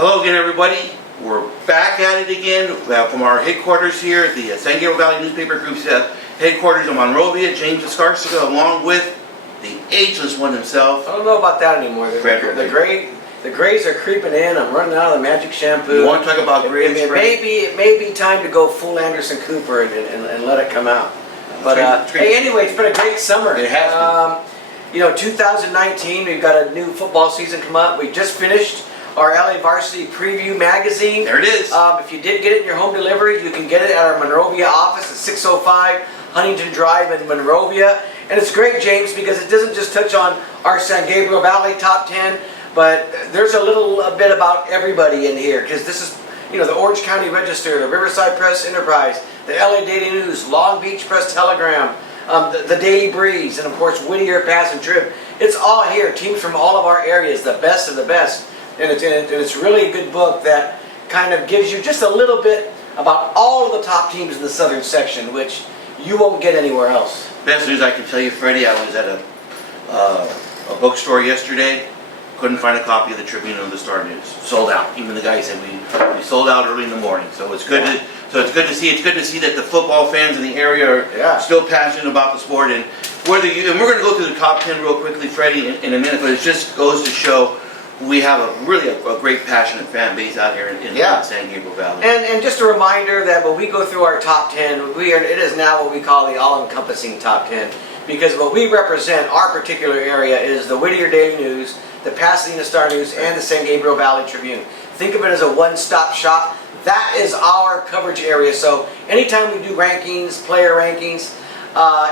Hello again, everybody. We're back at it again from our headquarters here at the San Gabriel Valley Newspaper Group's headquarters in Robledo and James Escarcega, along with the ageless one himself. I don't know about that anymore. The grays are creeping in. I'm running out of the magic shampoo. You want to talk about grays? It may be time to go full Anderson Cooper and let it come out. But hey, anyway, it's been a great summer. It has been. 2019, we've got a new football season come up. We just finished our LA Varsity Preview magazine. There it is. If you did get it in your home delivery, you can get it at our Monrovia office at 605 Huntington Drive in Monrovia. And it's great, James, because it doesn't just touch on our San Gabriel Valley top 10, but there's a little bit about everybody in here, because this is, the Orange County Register, the Riverside Press Enterprise, the LA Daily News, Long Beach Press Telegram, the Daily Breeze, and of course Whittier Pass and Trib. It's all here, teams from all of our areas, the best of the best. And it's really a good book that kind of gives you just a little bit about all of the top teams in the southern section, which you won't get anywhere else. Best news I can tell you, Freddie, I was at a bookstore yesterday. Couldn't find a copy of the Tribune or the Star News. Sold out. Even the guy said we sold out early in the morning. So it's good to it's good to see. It's good to see that the football fans in the area are still passionate about the sport. And we're going to go through the top 10 real quickly, Freddie, in a minute. It just goes to show we have a great passionate fan base out here in San Gabriel Valley. And just a reminder that when we go through our top 10, it is now what we call the all-encompassing top 10, because what we represent, our particular area, is the Whittier Daily News, the Pasadena Star News, and the San Gabriel Valley Tribune. Think of it as a one-stop shop. That is our coverage area. So anytime we do rankings, player rankings,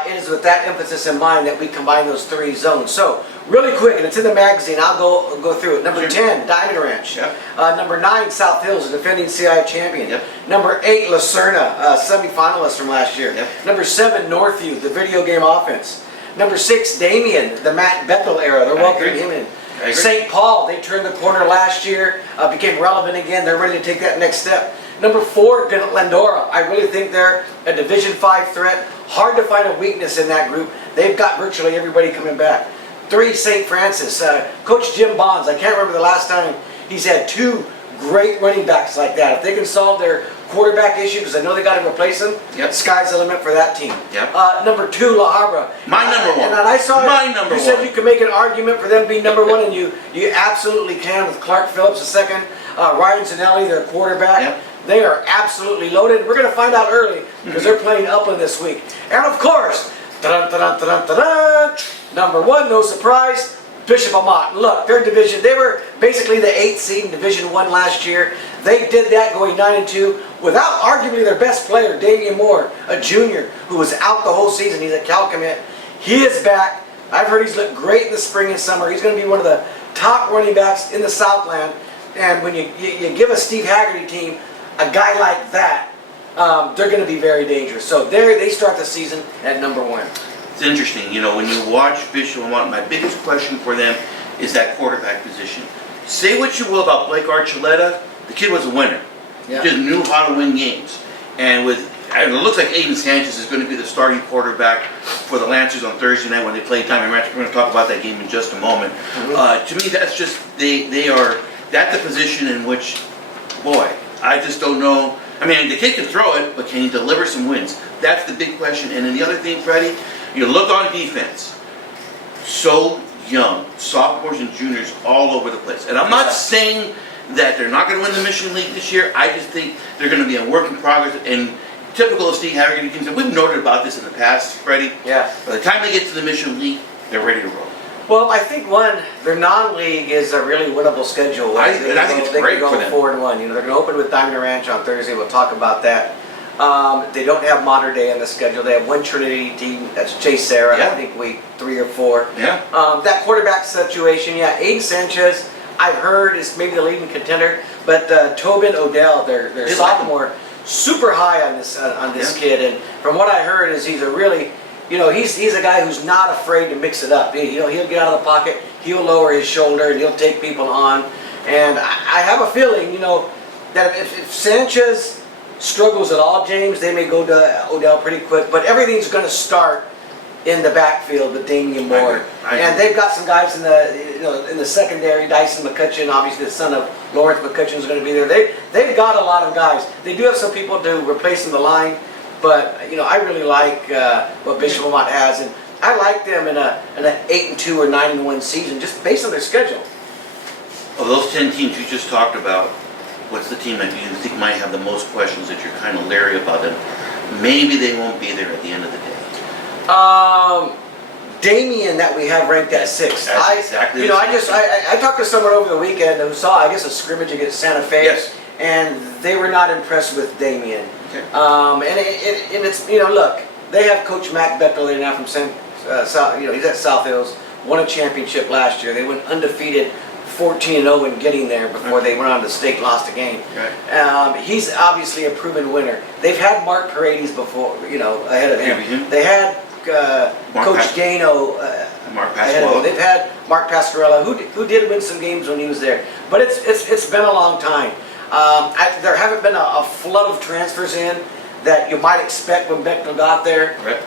it is with that emphasis in mind that we combine those three zones. So really quick, and it's in the magazine, I'll go through it. Number 10, Diamond Ranch. Yep. Number 9, South Hills, the defending CI champion. Yep. Number 8, Lucerna, semi-finalist from last year. Yep. Number 7, Northview, the video game offense. Number 6, Damien, the Matt Bethel era. They're welcoming him in. St. Paul, they turned the corner last year, became relevant again. They're ready to take that next step. Number 4, Glendora. I really think they're a Division 5 threat. Hard to find a weakness in that group. They've got virtually everybody coming back. 3, St. Francis. Coach Jim Bonds, I can't remember the last time he's had 2 great running backs like that. If they can solve their quarterback issue, because I know they got to replace him, sky's the limit for that team. Yep. Number 2, La Habra. My number 1. And I saw you said you could make an argument for them being number 1, and you absolutely can, with Clark Phillips II, Ryan Zanelli, their quarterback. Yep. They are absolutely loaded. We're going to find out early because they're playing Upland this week. And of course, number 1, no surprise, Bishop Amat. Look, their division, they were basically the 8th seed in Division 1 last year. They did that going 9-2 without arguably their best player, Damian Moore, a junior who was out the whole season. He's a Cal commit. He is back. I've heard he's looked great in the spring and summer. He's going to be one of the top running backs in the Southland. And when you give a Steve Haggerty team a guy like that, they're going to be very dangerous. So they start the season at number 1. It's interesting, when you watch Bishop Amat, my biggest question for them is that quarterback position. Say what you will about Blake Archuleta, the kid was a winner. Yeah. He just knew how to win games. And it looks like Aiden Sanchez is going to be the starting quarterback for the Lancers on Thursday night when they play Diamond Ranch. We're going to talk about that game in just a moment. To me, that's just, that's the position in which, boy, I just don't know. I mean, the kid can throw it, but can he deliver some wins? That's the big question. And then the other thing, Freddie, you look on defense, so young, sophomores and juniors all over the place. And I'm not saying that they're not going to win the Mission League this year. I just think they're going to be a work in progress. And typical of Steve Haggerty teams, and we've noted about this in the past, Freddie. Yeah. By the time they get to the Mission League, they're ready to roll. Well, I think their non-league is a really winnable schedule. I think it's great for them. 4-1. They're going to open with Diamond Ranch on Thursday. We'll talk about that. They don't have Mater Dei on the schedule. They have one Trinity team. That's Chase Sarah. Yeah. I think week 3 or 4. Yeah. That quarterback situation, Aiden Sanchez, I've heard is maybe the leading contender. But Tobin Odell, their sophomore, super high on this kid. And from what I heard is he's a really, he's a guy who's not afraid to mix it up. He'll get out of the pocket, he'll lower his shoulder, and he'll take people on. And I have a feeling, that if Sanchez struggles at all, James, they may go to Odell pretty quick. But everything's going to start in the backfield with Damian Moore. And they've got some guys in the secondary. Dyson McCutcheon, obviously the son of Lawrence McCutcheon, is going to be there. They've got a lot of guys. They do have some people to replace in the line, but I really like what Bishop Vermont has, and I like them in an 8-2 or 9-1 season, just based on their schedule. Of those 10 teams you just talked about, what's the team that you think might have the most questions that you're kind of leery about them? Maybe they won't be there at the end of the day. Damien, that we have ranked at 6. That's exactly. I talked to someone over the weekend who saw, I guess, a scrimmage against Santa Fe, yes, and they were not impressed with Damien. Okay. And it's look, they have Coach Matt Bechtel there now from South. He's at South Hills. Won a championship last year. They went undefeated, 14-0 in getting there before they went on to state and lost a game. Right. He's obviously a proven winner. They've had Mark Paredes before, ahead of him. They had Coach Gano ahead of him. They've had Mark Pasquarella, who did win some games when he was there. But it's been a long time. There haven't been a flood of transfers in that you might expect when Bechtel got there. Right.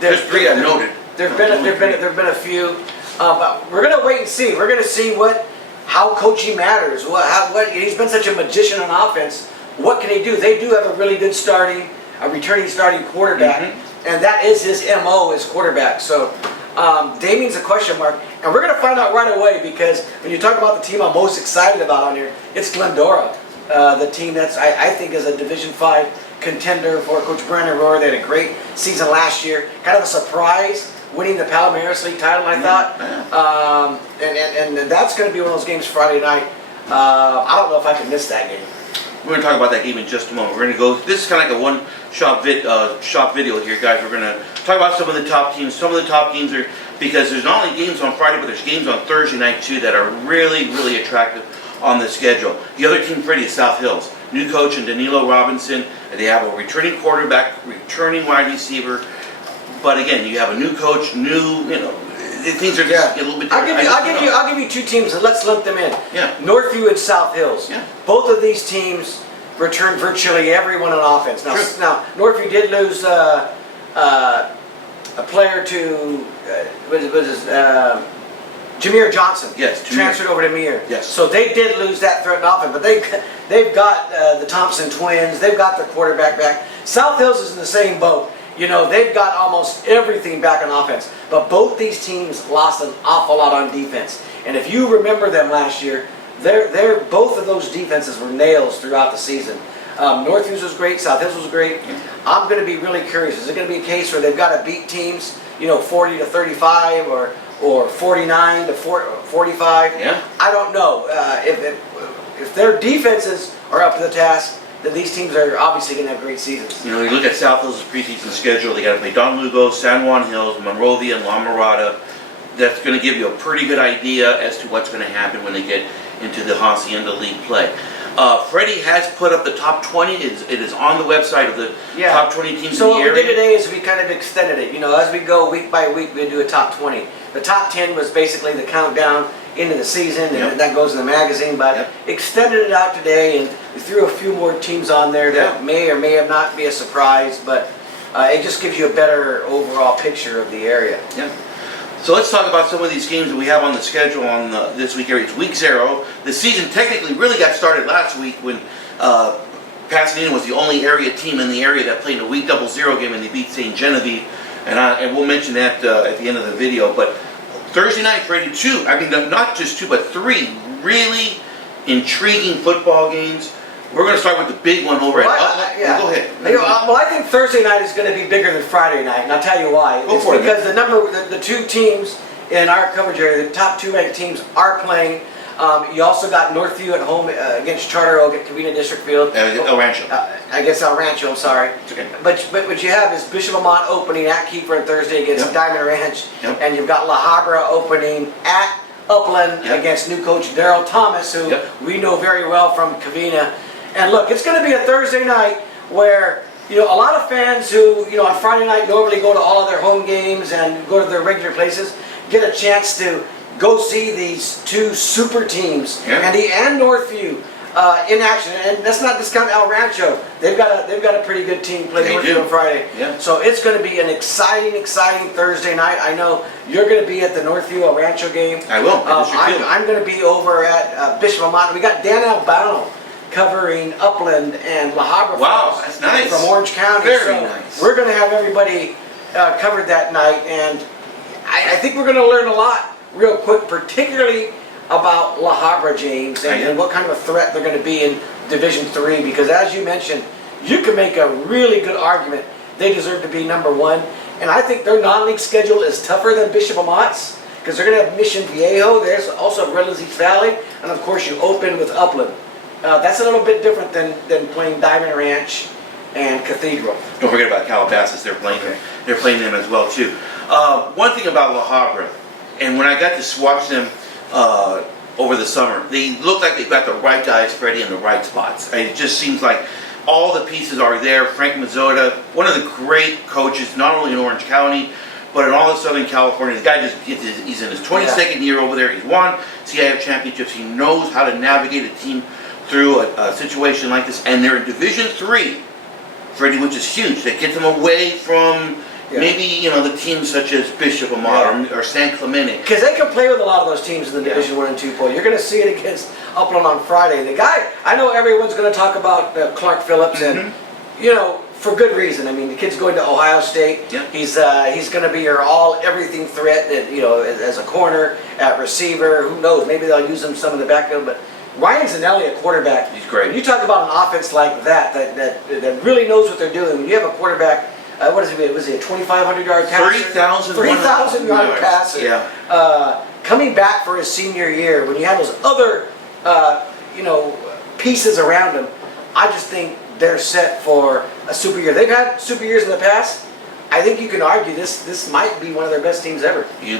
There's 3 I've noted. There've been a few. But we're gonna wait and see. We're gonna see how coaching matters. He's been such a magician on offense. What can he do? They do have a really good returning starting quarterback, and that is his MO, his quarterback. So Damien's a question mark, and we're gonna find out right away, because when you talk about the team I'm most excited about on here, it's Glendora, the team that's I think is a Division V contender for Coach Brandon Rohr. They had a great season last year, kind of a surprise, winning the Palomares League title, I thought. And that's going to be one of those games Friday night. I don't know if I can miss that game. We're going to talk about that game in just a moment. We're going to go, this is kind of like a one-shot video here, guys. We're going to talk about some of the top teams. Some of the top teams are, because there's not only games on Friday, but there's games on Thursday night too that are really, really attractive on the schedule. The other team, Freddie, is South Hills. New coach in Danilo Robinson. They have a returning quarterback, returning wide receiver. But again, you have a new coach, things are just a little bit different. I'll give you 2 teams, and let's lump them in. Yeah. Northview and South Hills. Yeah. Both of these teams returned virtually everyone on offense. Now Northview did lose a player to Jameer Johnson. Yes. Transferred over to Mir. Yes. So they did lose that threat in offense, but they've got the Thompson twins. They've got their quarterback back. South Hills is in the same boat. They've got almost everything back on offense. But both these teams lost an awful lot on defense. And if you remember them last year, both of those defenses were nails throughout the season. Northview's was great. South Hills was great. I'm going to be really curious. Is it going to be a case where they've got to beat teams, 40-35 or 49-45? Yeah. I don't know. If their defenses are up to the task, then these teams are obviously going to have great seasons. You look at South Hills' preseason schedule. They got to play Don Lugo, San Juan Hills, Monrovia, and La Mirada. That's going to give you a pretty good idea as to what's going to happen when they get into the Hacienda League play. Freddie has put up the top 20. It is on the website of the top 20 teams in the area. So what we did today is we kind of extended it. As we go week by week, we do a top 20. The top 10 was basically the countdown into the season, and that goes in the magazine, but extended it out today, and we threw a few more teams on there that may or may have not be a surprise, but it just gives you a better overall picture of the area. Yeah. So let's talk about some of these games that we have on the schedule on this week area. It's week 0. The season technically really got started last week when Pasadena was the only area team in the area that played a week 00 game, and they beat St. Genevieve, and we'll mention that at the end of the video. But Thursday night, Freddie, not just 2, but 3 really intriguing football games. We're going to start with the big one over at Upland. Go ahead. I think Thursday night is going to be bigger than Friday night, and I'll tell you why. It's because the 2 teams in our coverage area, the top 2 ranked teams, are playing. You also got Northview at home against Charter Oak at Covina District Field. El Rancho. I guess El Rancho, I'm sorry. Okay. But what you have is Bishop Vermont opening at Kiefer on Thursday against Diamond Ranch. And you've got La Habra opening at Upland against new coach Daryl Thomas, who we know very well from Covina. And look, it's going to be a Thursday night where, a lot of fans who, on Friday night normally go to all of their home games and go to their regular places, get a chance to go see these 2 super teams, Andy and Northview. in action, and let's not discount El Rancho. They've got a pretty good team playing Northview on Friday. Yeah. So it's going to be an exciting Thursday night. I know you're going to be at the Northview El Rancho game. I will. I'm going to be over at Bishop Amant. We got Dan Albano covering Upland and La Habra. Wow, that's nice. From Orange County. Very nice. We're going to have everybody covered that night, and I think we're going to learn a lot real quick, particularly about La Habra, James, and what kind of a threat they're going to be in Division 3, because as you mentioned, you can make a really good argument they deserve to be number 1, and I think their non-league schedule is tougher than Bishop Amont's, because they're going to have Mission Viejo, there's also Red East Valley, and of course you open with Upland. That's a little bit different than playing Diamond Ranch and Cathedral. Don't forget about Calabasas, they're playing them. They're playing them as well too. One thing about La Habra, and when I got to watch them over the summer, they look like they've got the right guys, Freddie, in the right spots. And it just seems like all the pieces are there. Frank Mazzota, one of the great coaches, not only in Orange County, but in all of Southern California. The guy he's in his 22nd year over there. He's won CIF championships. He knows how to navigate a team through a situation like this. And they're in Division 3, Freddie, which is huge. That gets them away from maybe, the teams such as Bishop Amant or San Clemente. Because they can play with a lot of those teams in the Division 1 and 2 poll. You're going to see it against Upland on Friday. The guy, I know everyone's going to talk about Clark Phillips, and, for good reason. I mean, the kid's going to Ohio State. Yeah. He's going to be your everything threat, as a corner, at receiver. Who knows? Maybe they'll use him some in the backfield, but Ryan Zanelli, a quarterback. He's great. When you talk about an offense like that really knows what they're doing. When you have a quarterback, was he a 2,500-yard passer? 3,000 passer. Yeah. Coming back for his senior year, when you have those other, pieces around him, I just think they're set for a super year. They've had super years in the past. I think you can argue this might be one of their best teams ever. You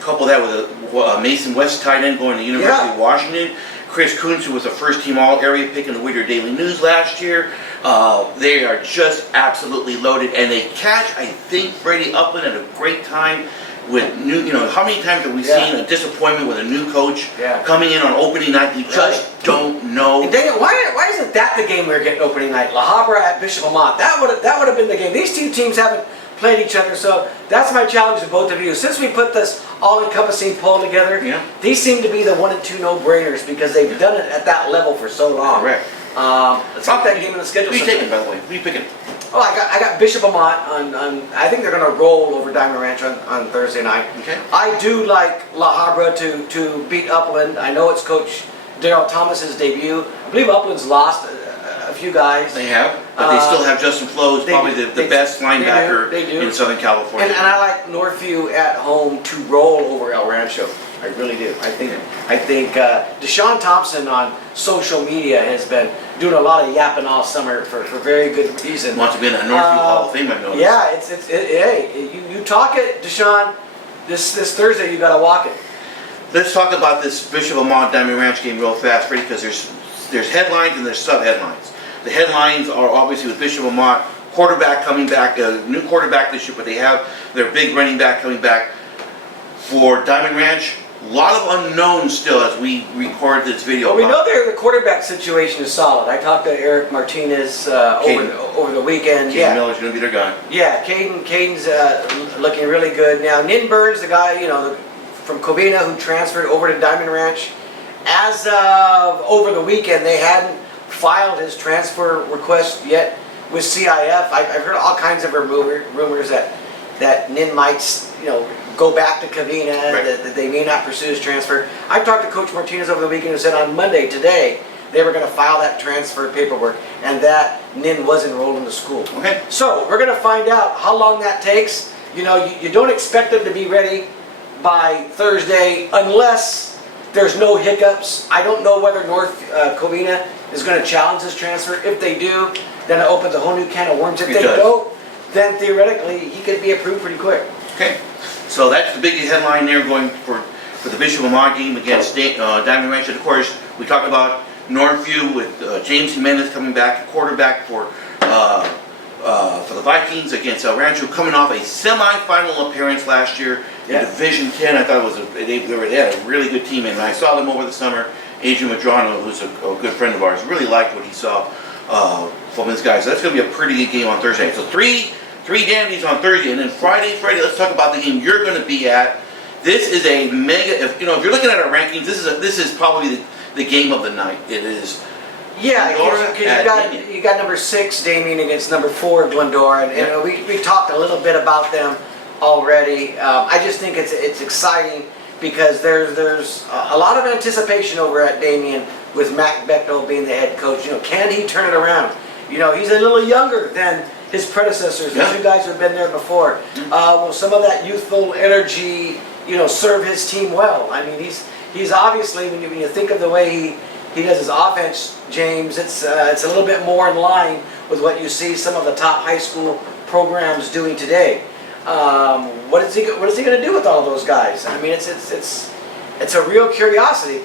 couple that with a Mason West tight end going to the University of Washington. Chris Coons, who was a first-team All-Area pick in the Whittier Daily News last year. They are just absolutely loaded, and they catch, I think, Freddie Upland at a great time with new. How many times have we seen a disappointment with a new coach coming in on opening night? You just don't know. And dang it, why isn't that the game we were getting opening night? La Habra at Bishop Amant. That would have been the game. These two teams haven't played each other, so that's my challenge to both of you. Since we put this all-encompassing poll together, these seem to be the 1 and 2 no-brainers because they've done it at that level for so long. Correct. Let's put that game in the schedule. Who are you taking, by the way? Who are you picking? Oh, I got Bishop Amant on. I think they're going to roll over Diamond Ranch on Thursday night. Okay. I do like La Habra to beat Upland. I know it's Coach Darrell Thomas's debut. I believe Upland's lost a few guys. They have, but they still have Justin Flo, who's probably the best linebacker in Southern California. And I like Northview at home to roll over El Rancho. I really do. I think Deshaun Thompson on social media has been doing a lot of yapping all summer for very good reason. Wants to be in the Northview Hall of Fame, I've noticed. Yeah, hey, you talk it, Deshaun. This Thursday you got to walk it. Let's talk about this Bishop Amant Diamond Ranch game real fast, Freddie, because there's headlines and there's sub-headlines. The headlines are obviously with Bishop Amant, quarterback coming back, a new quarterback this year, but they have their big running back coming back. For Diamond Ranch, a lot of unknowns still as we record this video. Well, we know the quarterback situation is solid. I talked to Eric Martinez over the weekend. Caden Miller's going to be their guy. Yeah, Caden's looking really good. Now, Nin Burns, the guy, from Covina who transferred over to Diamond Ranch, as of over the weekend, they hadn't filed his transfer request yet with CIF. I've heard all kinds of rumors that Nin might, go back to Covina, that they may not pursue his transfer. I talked to Coach Martinez over the weekend who said on Monday, today, they were going to file that transfer paperwork and that Nin was enrolled in the school. Okay. So we're going to find out how long that takes. You don't expect them to be ready by Thursday unless there's no hiccups. I don't know whether North Covina is going to challenge this transfer. If they do, then it opens a whole new can of worms. If they don't, then theoretically he could be approved pretty quick. Okay. So that's the big headline there going for the Bishop Amant game against Diamond Ranch. And of course, we talked about Northview with James Jimenez coming back, quarterback for the Vikings against El Rancho, coming off a semifinal appearance last year in Division 10. I thought it was they had a really good team, and I saw them over the summer, Adrian Madrano, who's a good friend of ours, really liked what he saw from this guy. So that's going to be a pretty good game on Thursday. So three dandies on Thursday, and then Friday, let's talk about the game you're going to be at. This is a mega. If you're looking at our rankings, this is probably the game of the night. It is. Yeah, because you got number 6 Damien against number 4 Glendora, and we talked a little bit about them already. I just think it's exciting because there's a lot of anticipation over at Damien with Matt Bechtel being the head coach. Can he turn it around? He's a little younger than his predecessors, the two guys who have been there before. Will some of that youthful energy, serve his team well? I mean, he's obviously, when you think of the way he does his offense, James, it's a little bit more in line with what you see some of the top high school programs doing today. What is he going to do with all of those guys? I mean, it's a real curiosity.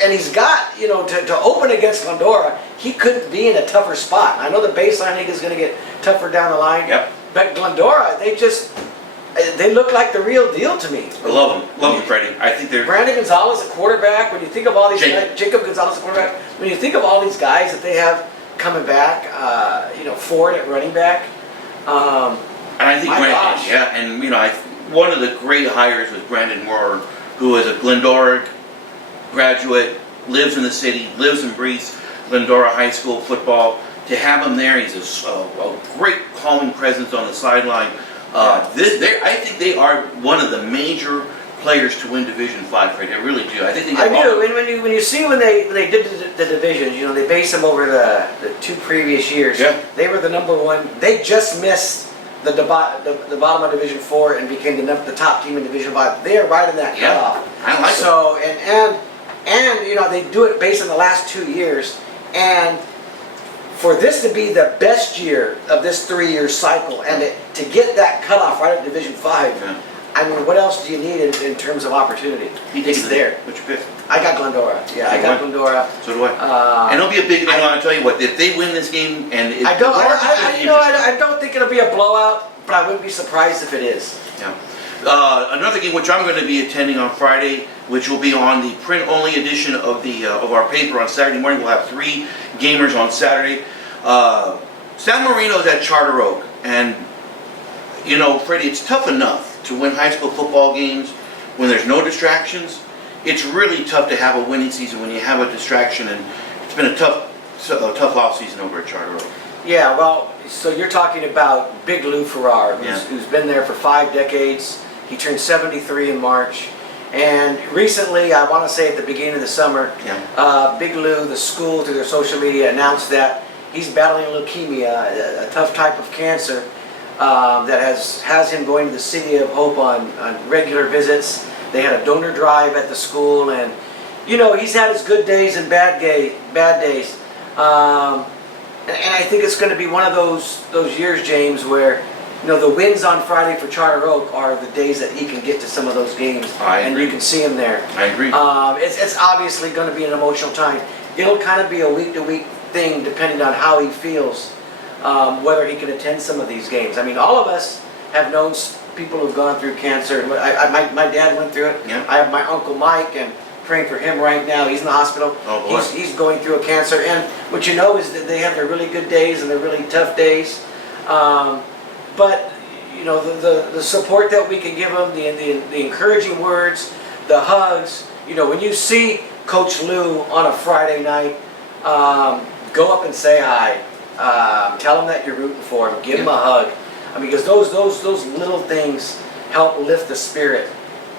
And he's got, to open against Glendora, he couldn't be in a tougher spot. I know the baseline league is going to get tougher down the line. Yep. But Glendora, they look like the real deal to me. I love them, Freddie. I think they're Brandon Gonzalez, a quarterback. When you think of all these Jacob Gonzalez, a quarterback. When you think of all these guys that they have coming back, Ford at running back. And I think Brandon, and one of the great hires was Brandon Moore, who is a Glendora graduate, lives in the city, lives and breathes Glendora High School football. To have him there, he's a great calming presence on the sideline. I think they are one of the major players to win Division 5, Freddie. I really do. I think they got do. When you see when they did the divisions, they base them over the 2 previous years. Yeah. They were the number 1. They just missed the bottom of Division 4 and became the top team in Division 5. They are right in that cutoff. I like so and they do it based on the last 2 years, and for this to be the best year of this 3-year cycle and to get that cutoff right at Division 5, I mean, what else do you need in terms of opportunity? It's there. What's your pick? I got Glendora. Yeah, I got Glendora. So do I. And it'll be a big. I'll tell you what. If they win this game, and I don't think it'll be a blowout, but I wouldn't be surprised if it is. Yeah. Another game which I'm going to be attending on Friday, which will be on the print-only edition of our paper on Saturday morning. We'll have 3 gamers on Saturday. San Marino's at Charter Oak, and Freddie, it's tough enough to win high school football games when there's no distractions. It's really tough to have a winning season when you have a distraction, and it's been a tough off season over at Charter Oak. Yeah, well, so you're talking about Big Lou Farrar, who's been there for 5 decades. He turned 73 in March. And recently, I want to say at the beginning of the summer, Big Lou, the school, through their social media, announced that he's battling leukemia, a tough type of cancer that has him going to the City of Hope on regular visits. They had a donor drive at the school, and he's had his good days and bad days. And I think it's going to be one of those years, James, where the wins on Friday for Charter Oak are the days that he can get to some of those games, and you can see him there. I agree. It's obviously going to be an emotional time. It'll kind of be a week-to-week thing, depending on how he feels, whether he can attend some of these games. I mean, all of us have known people who've gone through cancer. My dad went through it. Yeah. I have my Uncle Mike, and praying for him right now. He's in the hospital. Oh boy. He's going through a cancer, and what you know is that they have their really good days and their really tough days. But the support that we can give them, the encouraging words, the hugs. When you see Coach Lou on a Friday night, go up and say hi. Tell him that you're rooting for him. Give him a hug. I mean, because those little things help lift the spirit,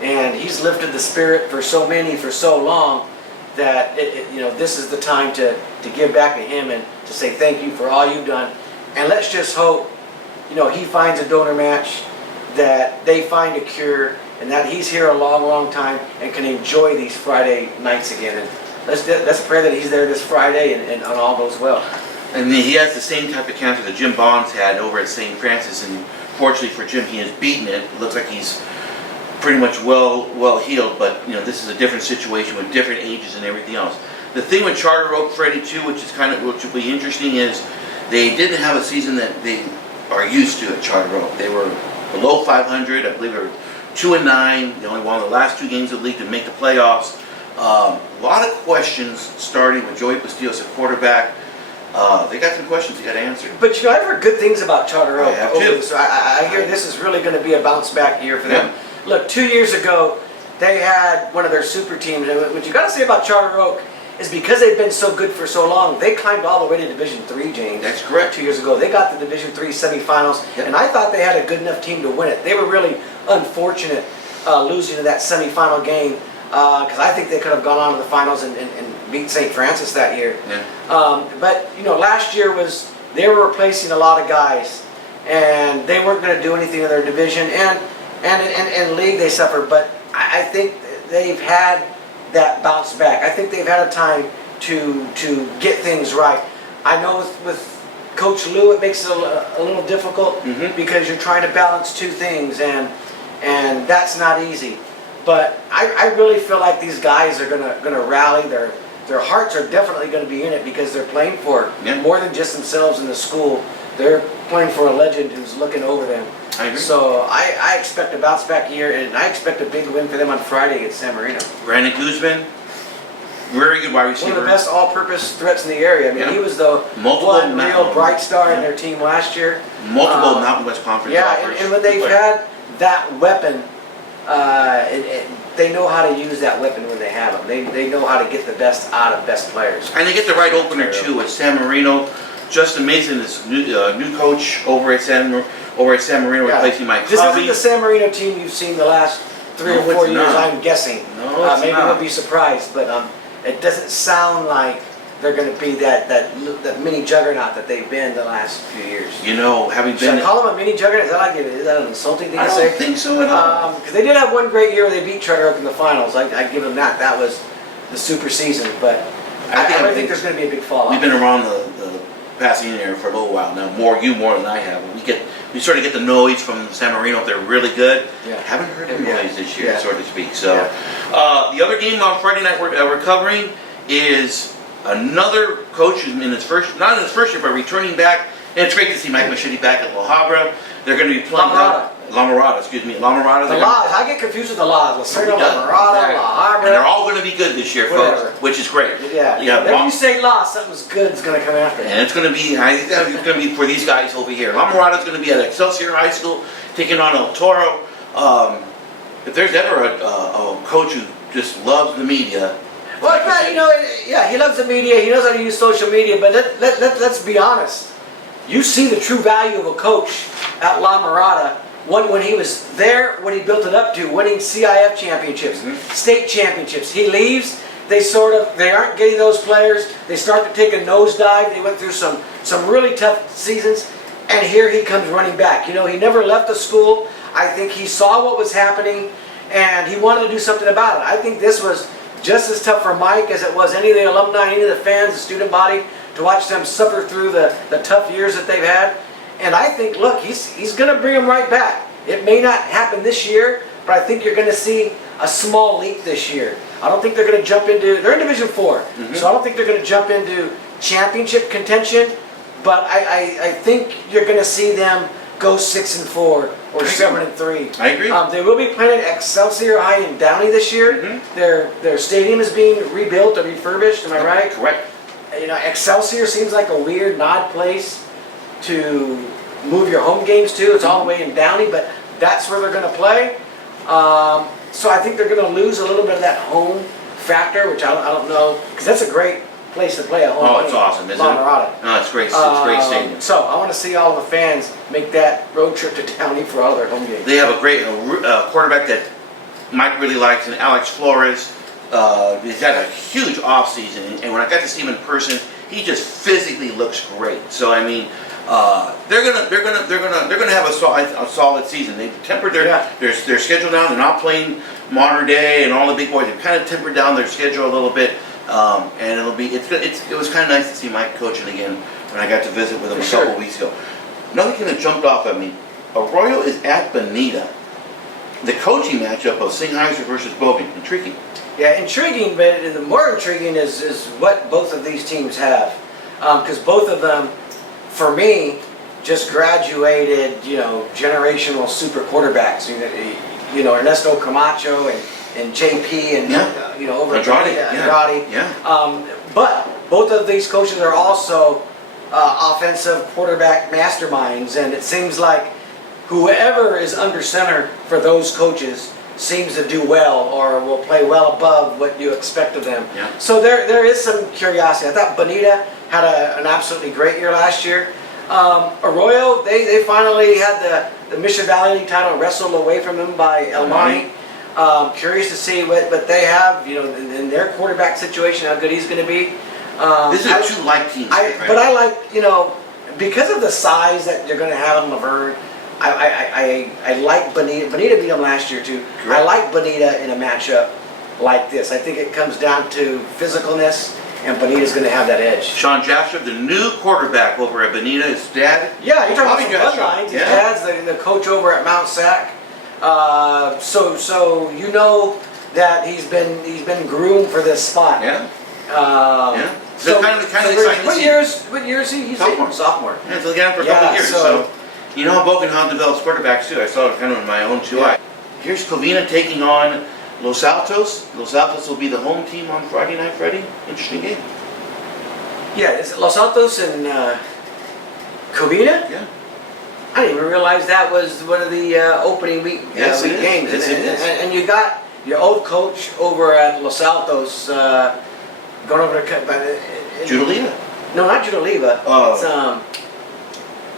and he's lifted the spirit for so many for so long that this is the time to give back to him and to say thank you for all you've done. And let's just hope he finds a donor match, that they find a cure, and that he's here a long time and can enjoy these Friday nights again. And let's pray that he's there this Friday and all goes well. And he has the same type of cancer that Jim Bonds had over at St. Francis, and fortunately for Jim, he has beaten it. It looks like he's pretty much well healed, but this is a different situation with different ages and everything else. The thing with Charter Oak, Freddie, too, which will be interesting, is they didn't have a season that they are used to at Charter Oak. They were below 500. I believe they were 2-9. They only won the last 2 games of the league to make the playoffs. A lot of questions starting with Joey Bastillos at quarterback. They got some questions they got answered. But you know, I've heard good things about Charter Oak. I have too. So I hear this is really going to be a bounce back year for them. Look, 2 years ago, they had one of their super teams. And what you got to say about Charter Oak is because they've been so good for so long, they climbed all the way to Division III, James. That's correct. 2 years ago, they got the Division III semifinals, and I thought they had a good enough team to win it. They were really unfortunate losing to that semifinal game because I think they could have gone on to the finals and beat St. Francis that year. Yeah. But you know, last year they were replacing a lot of guys, and they weren't going to do anything in their division, and league they suffered. But I think they've had that bounce back. I think they've had a time to get things right. I know with Coach Lou it makes it a little difficult because you're trying to balance two things, and that's not easy. But I really feel like these guys are gonna rally. Their hearts are definitely going to be in it because they're playing for more than just themselves in the school. They're playing for a legend who's looking over them. I agree. So I expect a bounce back year, and I expect a big win for them on Friday against San Marino. Brandon Guzman, very good wide receiver. One of the best all-purpose threats in the area. I mean, he was the one real bright star in their team last year. Multiple Mountain West Conference offers. And when they've had that weapon, they know how to use that weapon when they have them. They know how to get the best out of best players. And they get the right opener too with San Marino. Justin Mason is new coach over at San Marino, replacing Mike This Hobby. isn't the San Marino team you've seen the last 3 or 4 years, I'm guessing. No, it's maybe not. we'll be surprised, but it doesn't sound like they're going to be that mini juggernaut that they've been the last few years. You know, having Should been... I call them a mini juggernaut? Is that an insulting thing I to say? don't think so at all. Because they did have one great year where they beat Charter Oak in the finals. I give them that. That was the super season. But I really think there's going to be a big fallout. We've been around the Pasadena area for a little while now. You more than I have. We sort of get the noise from San Marino if they're really good. Yeah. Haven't heard the noise this year, Yeah. so to speak. So the other game on Friday night we're covering is another coach in his first, not in his first year, but returning back. And it's great to see Mike Machete back at La Habra. They're going to be playing La Mirada. The Laws. I get confused with the Laws. Lacerda, La Mirada, La Habra. And they're all going to be good this year, folks, which is great. Yeah. If you say La, something's good is going to come after. And it's going to be, I think it's going to be for these guys over here. La Mirada is going to be at Excelsior High School, taking on El Toro. If there's ever a coach who just loves the media. Well, you know, he loves the media. He knows how to use social media. But let's be honest. You see the true value of a coach at La Mirada when he was there, what he built it up to, winning CIF championships, state championships. He leaves, they aren't getting those players. They start to take a nosedive. They went through some really tough seasons, and here he comes running back. You know, he never left the school. I think he saw what was happening, and he wanted to do something about it. I think this was just as tough for Mike as it was any of the alumni, any of the fans, the student body, to watch them suffer through the tough years that they've had. And I think, look, he's going to bring them right back. It may not happen this year, but I think you're going to see a small leap this year. I don't think they're going to jump into, they're in Division 4, so I don't think they're going to jump into championship contention, but I think you're going to see them go 6-4 or 7-3. I agree. They will be playing at Excelsior High in Downey this year. Their stadium is being rebuilt or refurbished, am I right? Correct. You know, Excelsior seems like a weird, odd place to move your home games to. It's all the way in Downey, but that's where they're going to play. So I think they're going to lose a little bit of that home factor, which I don't know, because that's a great place to play at home. Oh, it's awesome, isn't it? No, it's great. It's a great stadium. So I want to see all the fans make that road trip to Downey for all their home games. They have a great quarterback that Mike really likes, and Alex Flores. He's had a huge offseason, and when I got to see him in person, he just physically looks great. So I mean, they're gonna have a solid season. They've tempered their schedule down. They're not playing Modern Day and all the big boys. They've kind of tempered down their schedule a little bit, and it was kind of nice to see Mike coaching again when I got to visit with him a couple weeks ago. Another thing that jumped off at me: Arroyo is at Bonita. The coaching matchup of Singheiser versus Bogan. Intriguing. Yeah, intriguing, but the more intriguing is what both of these teams have. Because both of them, for me, just graduated, generational super quarterbacks. You know, Ernesto Camacho and JP and over Andrade, Andrade. yeah. But both of these coaches are also offensive quarterback masterminds, and it seems like whoever is under center for those coaches seems to do well or will play well above what you expect of them. Yeah. So there is some curiosity. I thought Bonita had an absolutely great year last year. Arroyo, they finally had the Mission Valley title wrestled away from them by El Monte. Curious to see what they have, in their quarterback situation, how good he's going to be. This is two like teams. But I like, because of the size that you're going to have in Laverne, I like Bonita. Bonita beat him last year too. Correct. I like Bonita in a matchup like this. I think it comes down to physicalness, and Bonita's going to have that edge. Sean Jastrow, the new quarterback over at Bonita, his dad. Yeah, you're talking Bobby about some Jastrow. bloodlines. His dad's the coach over at Mount Sac. So you know that he's been groomed for this spot. Yeah. Yeah. So kind of exciting to what see. years he's Sophomore. Sophomore. Yeah, so again for a couple of years. so- So you know how Bokenhound develops quarterbacks too. I saw it kind of in my own two eyes. Here's Covina taking on Los Altos. Los Altos will be the home team on Friday night, Freddie. Interesting game. Yeah, is it Los Altos and Covina? Yeah. I didn't even realize that was one of the opening week Yes, week it is. games. Yes, it is. And you got your old coach over at Los Altos going over to Judalita. No, not Judaliva. Oh. It's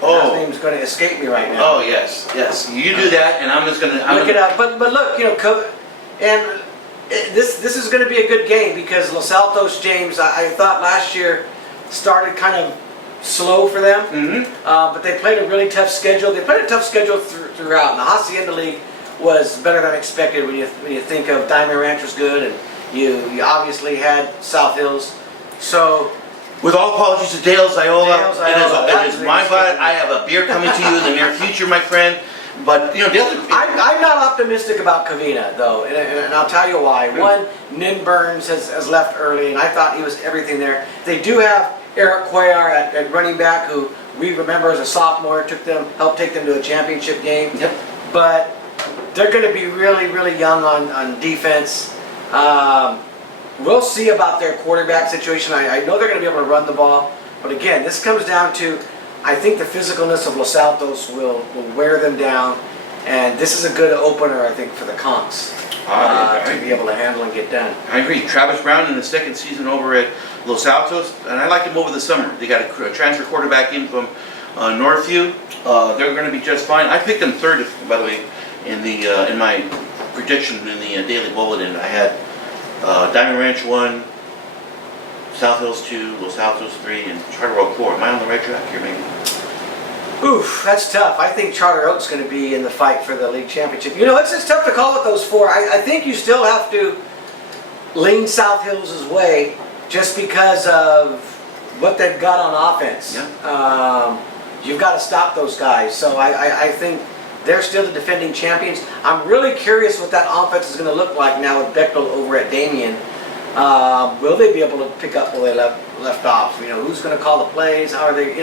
his name's going to escape me right now. Oh yes, yes. You do that, and I'm just gonna Look it up. But look, this is going to be a good game because Los Altos, James, I thought last year started kind of slow for them. Mm-hmm. But they played a really tough schedule. They played a tough schedule throughout. And the Hacienda League was better than expected when you think of Diamond Ranch was good, and you obviously had South Hills. So With all apologies to Dale Ziola, Ziola, it is my fault. I have a beer coming to you in the near future, my friend. But Dale. I'm not optimistic about Covina though, and I'll tell you why. One, Nin Burns has left early, and I thought he was everything there. They do have Eric Cuellar at running back, who we remember as a sophomore helped take them to a championship game. Yep. But they're going to be really, really young on defense. We'll see about their quarterback situation. I know they're going to be able to run the ball, but again, this comes down to, I think the physicalness of Los Altos will wear them down, and this is a good opener, I think, for the Conks to be able to handle and get done. I agree. Travis Brown in the second season over at Los Altos, and I liked him over the summer. They got a transfer quarterback in from Northview. They're going to be just fine. I picked them third, by the way, in my prediction in the Daily Bulletin. I had Diamond Ranch 1, South Hills 2, Los Altos 3, and Charter Oak 4. Am I on the right track here, maybe? Oof, that's tough. I think Charter Oak's going to be in the fight for the league championship. It's tough to call with those four. I think you still have to lean South Hills' way just because of what they've got on offense. Yeah. You've got to stop those guys. So I think they're still the defending champions. I'm really curious what that offense is going to look like now with Bechtel over at Damien. Will they be able to pick up where they left off? Who's going to call the plays? How are they?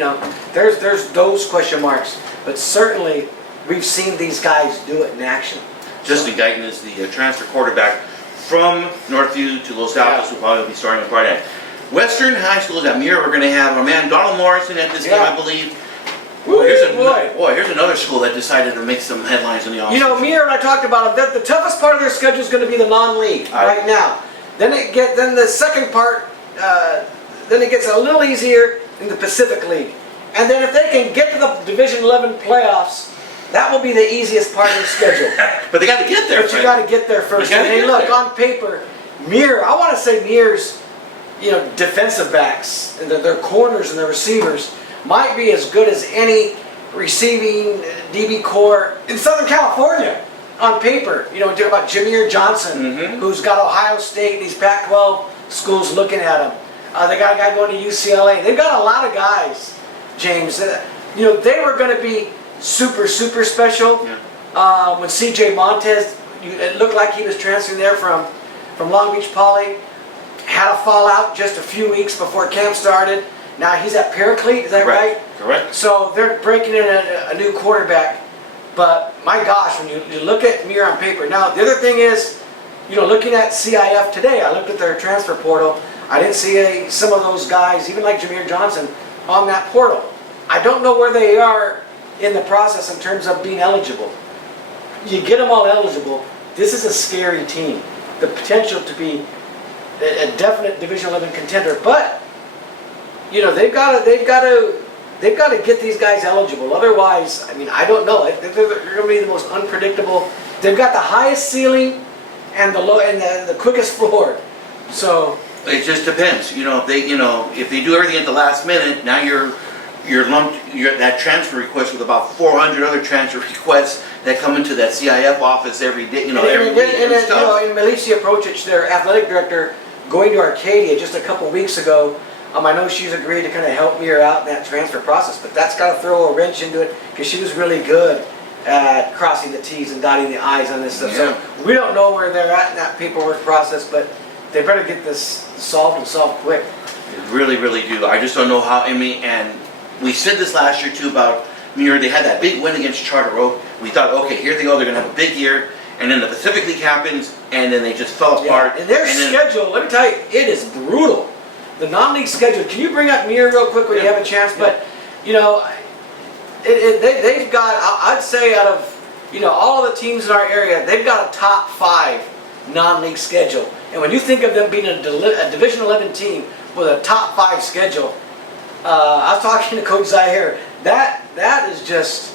There's those question marks. But certainly, we've seen these guys do it in action. Justin Guyton is the transfer quarterback from Northview to Los Altos, who probably will be starting on Friday night. Western High School at Muir, we're going to have our man Donald Morrison at this game, I believe. Here's another school that decided to make some headlines in the offseason. Muir and I talked about it. The toughest part of their schedule is going to be the non-league right now. Then the second part, then it gets a little easier in the Pacific League. And then if they can get to the Division 11 playoffs, that will be the easiest part of the schedule. But they got to get there. But you got to get there first. And hey, look, on paper, Muir, I want to say Muir's, defensive backs, and their corners and their receivers might be as good as any receiving DB core in Southern California on paper. Talk about Jameer Johnson, who's got Ohio State and these Pac-12 schools looking at him. They got a guy going to UCLA. They've got a lot of guys, James. They were going to be super, super special. Yeah. When CJ Montez, it looked like he was transferring there from Long Beach Poly, had a fallout just a few weeks before camp started. Now he's at Paraclete, is that right? Correct. So they're breaking in a new quarterback. But my gosh, when you look at Muir on paper. Now the other thing is, looking at CIF today, I looked at their transfer portal. I didn't see some of those guys, even like Jameer Johnson, on that portal. I don't know where they are in the process in terms of being eligible. You get them all eligible. This is a scary team. The potential to be a definite Division 11 contender, but they've got to get these guys eligible. Otherwise, I mean, I don't know. They're going to be the most unpredictable. They've got the highest ceiling and the quickest floor. So it just depends. If they do everything at the last minute, now you're that transfer request with about 400 other transfer requests that come into that CIF office every day. Every week. And Milicia Procic, their athletic director, going to Arcadia just a couple weeks ago. I know she's agreed to kind of help me out in that transfer process, but that's got to throw a wrench into it because she was really good at crossing the T's and dotting the I's on this stuff. Yeah. So we don't know where they're at in that paperwork process, but they better get this solved and solved quick. They really, really do. I just don't know how. And we said this last year too about Muir. They had that big win against Charter Oak. We thought, okay, here they go. They're going to have a big year. And then the Pacific League happens, and then they just fell apart. Yeah. And their schedule, let me tell you, it is brutal. The non-league schedule. Can you bring up Muir real quick when you have a chance? But they've got. I'd say out of all of the teams in our area, they've got a top 5 non-league schedule. And when you think of them being a Division 11 team with a top 5 schedule, I was talking to Coach Zaire. That is just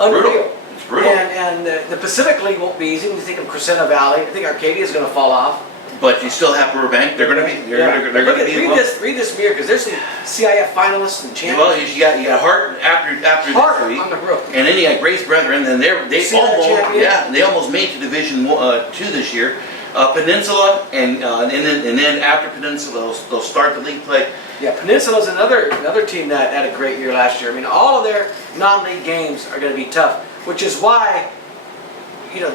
unreal. Brutal. It's brutal. And the Pacific League won't be easy when you think of Crescenta Valley. I think Arcadia is going to fall off. But you still have Burbank. They're going to be. They're going to be. Read this Muir because there's some CIF finalists and champions. Well, you got Hart after Hart this week, on the roof. and then you got Grace Brethren, and they almost made to Division 2 this year. Peninsula, and then after Peninsula, they'll start the league play. Yeah, Peninsula's another team that had a great year last year. I mean, all of their non-league games are going to be tough, which is why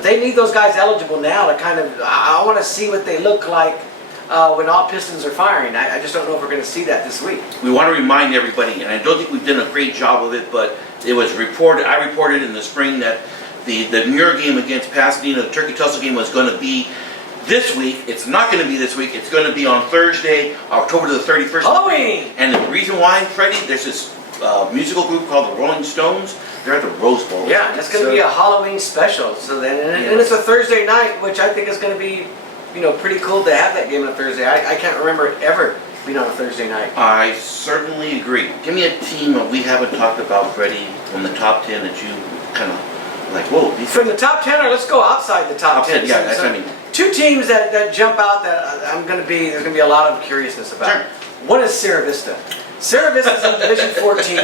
they need those guys eligible now to kind of. I want to see what they look like when all pistons are firing. I just don't know if we're going to see that this week. We want to remind everybody, and I don't think we've done a great job of it, but it was reported. I reported in the spring that the Muir game against Pasadena, the Turkey Tussle game, was going to be this week. It's not going to be this week. It's going to be on Thursday, October the 31st. Halloween! And the reason why, Freddie, there's this musical group called the Rolling Stones. They're at the Rose Bowl. Yeah, it's going to be a Halloween special. So then, and it's a Thursday night, which I think is going to be, pretty cool to have that game on a Thursday. I can't remember it ever being on a Thursday night. I certainly agree. Give me a team that we haven't talked about, Freddie, from the top 10 that you kind of like. Whoa! From the top 10, or let's go outside the top 10. Yeah, that's what I mean. 2 teams that jump out that there's going to be a lot of curiousness about. Sure. One is Sierra Vista. Sierra Vista is in Division 14,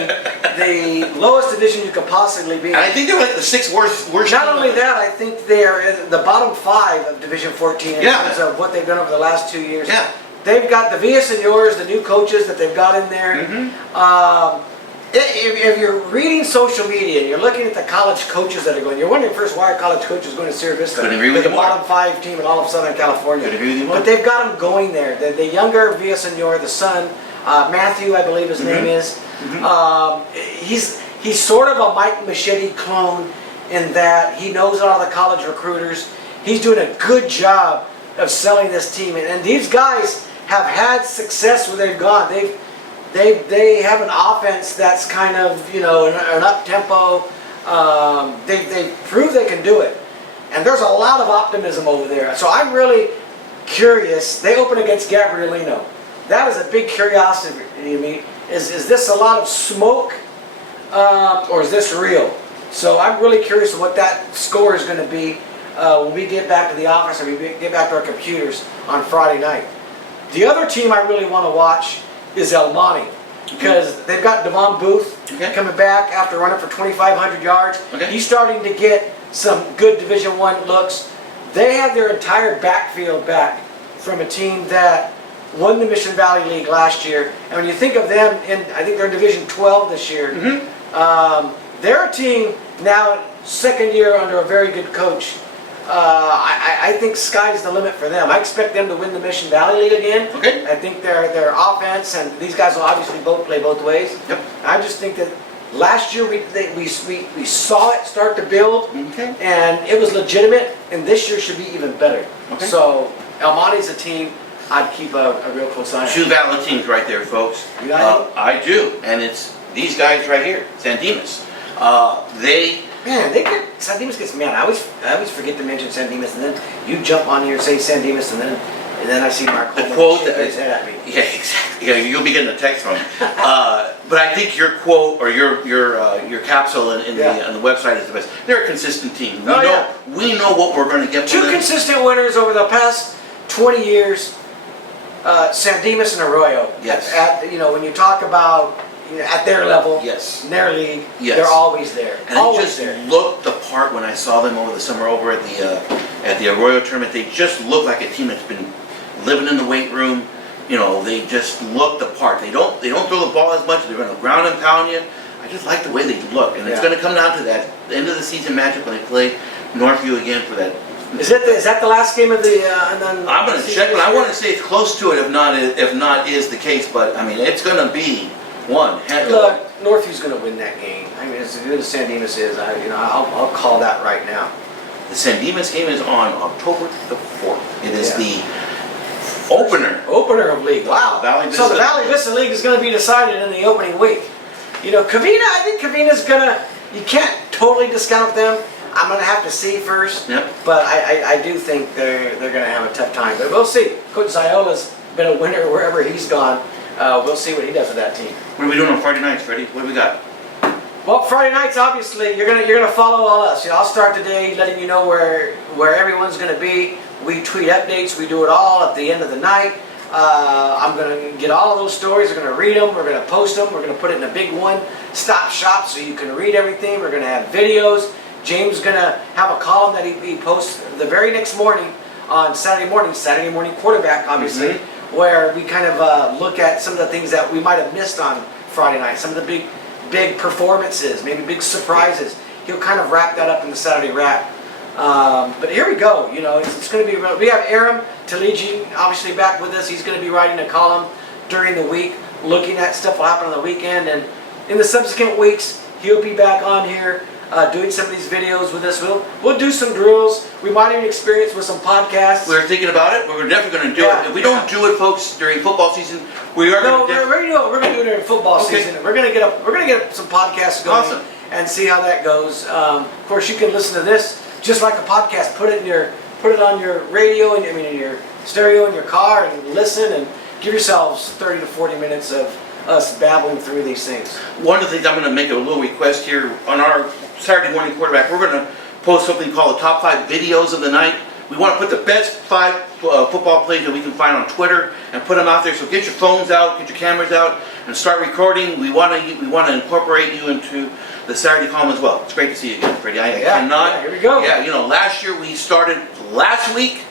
the lowest division you could possibly be. And I think they're like the 6th worst. Not only that, I think they're the bottom 5 of Division 14 in terms of what they've done over the last 2 years. Yeah. They've got the Villasenors, the new coaches that they've got in there. Mm-hmm. If you're reading social media and you're looking at the college coaches that are going, you're wondering first why are college coaches going to Sierra Vista? Couldn't agree with the you more. bottom 5 team in all of Southern California. Couldn't agree with you more. But they've got them going there. The younger Villasenor, the son, Matthew, I believe his name is. He's sort of a Mike Machete clone in that he knows all the college recruiters. He's doing a good job of selling this team, and these guys have had success where they've gone. They have an offense that's kind of an up tempo. They prove they can do it, and there's a lot of optimism over there. So I'm really curious. They open against Gabrielino. That is a big curiosity to me. Is this a lot of smoke, or is this real? So I'm really curious what that score is going to be when we get back to the office and we get back to our computers on Friday night. The other team I really want to watch is El Monte, because they've got Devon Booth coming back after running for 2,500 yards. He's starting to get some good Division I looks. They have their entire backfield back from a team that won the Mission Valley League last year. And when you think of them, I think they're in Division 12 this year. They're a team now, 2nd year under a very good coach. I think sky's the limit for them. I expect them to win the Mission Valley League again. I think their offense, and these guys will obviously play both ways. I just think that Last year we saw it start to build, Okay. and it was legitimate. And this year should be even better. Okay. So El Monte's a team I'd keep a real close eye on. Two valid teams right there, folks. You got I do, and it's these guys right here, San Dimas. They. Man, San Dimas gets mad. I always forget to mention San Dimas, and then you jump on here and say San Dimas, and then I see Mark The Coleman quote shake that his head at me. Yeah, exactly. Yeah, you'll be getting a text from him. But I think your quote or your capsule in Yeah. on the website is the best. They're a consistent team. We know what we're going to get. Two from them. consistent winners over the past 20 years. San Dimas and Arroyo. Yes. When you talk about at their level, Yes. in their league, Yes. they're always there. And always they just there. looked the part when I saw them over the summer over at the Arroyo tournament. They just look like a team that's been living in the weight room. They just look the part. They don't throw the ball as much. They're going to ground and pound you. I just like the way they look, and it's going to come down to that end of the season matchup when they play Northview again for that. Is that the last game of the? And then I'm going to check, but I want to say it's close to it. If not is the case, but I mean it's going to be one heck of a. Look, Northview's going to win that game. I mean, as good as San Dimas is, I'll call that right now. The San Dimas game is on October the 4th. It is Yeah. the opener of league. Wow. Valley So the Vista. Valley Vista League is going to be decided in the opening week. Covina. I think Covina's gonna. You can't totally discount them. I'm gonna have to see first. Yep. But I do think they're gonna have a tough time. But we'll see. Coach Ziola's been a winner wherever he's gone. We'll see what he does with that team. What are we doing on Friday nights, Freddie? What do we got? Well, Friday nights, obviously, you're gonna follow all us. I'll start today letting you know where everyone's gonna be. We tweet updates. We do it all at the end of the night. I'm gonna get all of those stories. We're gonna read them. We're gonna post them. We're gonna put it in a big one-stop shop so you can read everything. We're gonna have videos. James is gonna have a column that he posts the very next morning on Saturday morning quarterback, obviously, where we kind of look at some of the things that we might have missed on Friday night. Some of the big performances, maybe big surprises. He'll kind of wrap that up in the Saturday wrap. But here we go. It's going to be. We have Aram Taligi obviously back with us. He's going to be writing a column during the week, looking at stuff will happen on the weekend, and in the subsequent weeks he'll be back on here doing some of these videos with us. We'll do some drills. We might even experience with some podcasts. We're thinking about it. We're definitely going to do it. If we don't do it, folks, during football season, we are going to. We're going to do it during football season. We're going to get some podcasts going. Awesome. And see how that goes. Of course, you can listen to this just like a podcast. Put it on your radio and in your stereo in your car and listen and give yourselves 30 to 40 minutes of us babbling through these things. One of the things I'm going to make a little request here on our Saturday morning quarterback. We're going to post something called the top 5 videos of the night. We want to put the best 5 football plays that we can find on Twitter and put them out there. So get your phones out, get your cameras out, and start recording. We want to incorporate you into the Saturday column as well. It's great to see you again, Freddie. I cannot. Here we go. Yeah, last year we started last week.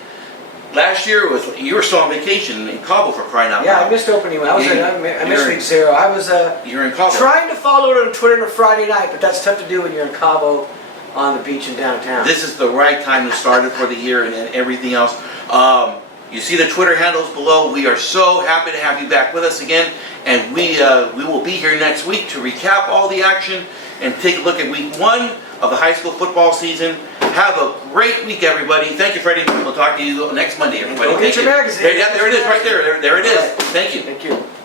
Last year you were still on vacation in Cabo, for crying out loud. Yeah, I missed opening. I missed week 0. I was you're in Cabo. trying to follow it on Twitter on a Friday night, but that's tough to do when you're in Cabo on the beach in downtown. This is the right time to start it for the year and everything else. You see the Twitter handles below. We are so happy to have you back with us again, and we will be here next week to recap all the action and take a look at week 1 of the high school football season. Have a great week, everybody. Thank you, Freddie. We'll talk to you next Monday, everybody. Go get your magazine. Yeah, there it is, right there. There it is. Thank you. Thank you.